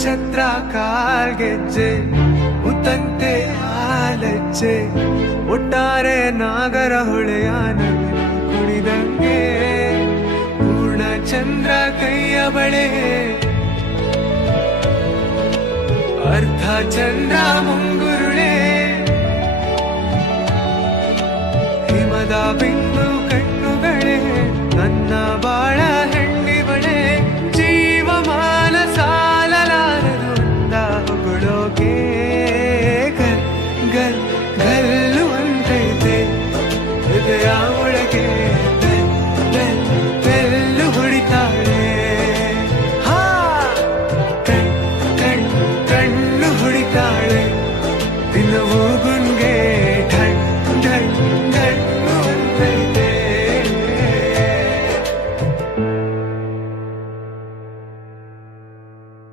ನಕ್ಷತ್ರ ಕಾಲ್ಗೆಜ್ಜೆ ಮುತ್ತಂತೆ ಆಲಜ್ಜೆ ಒಟ್ಟಾರೆ ನಾಗರ ಹೊಳೆಯ ನವಿಲು ಕುಣಿದಂಗೆ ಪೂರ್ಣ ಚಂದ್ರ ಕೈಯ ಬಳೆ ಅರ್ಧ ಚಂದ್ರ ಮುಂಗುರುಳೆ ಹಿಮದ ಬಿಂದು ಕಣ್ಣುಗಳೇ ನನ್ನ ಬಾಳ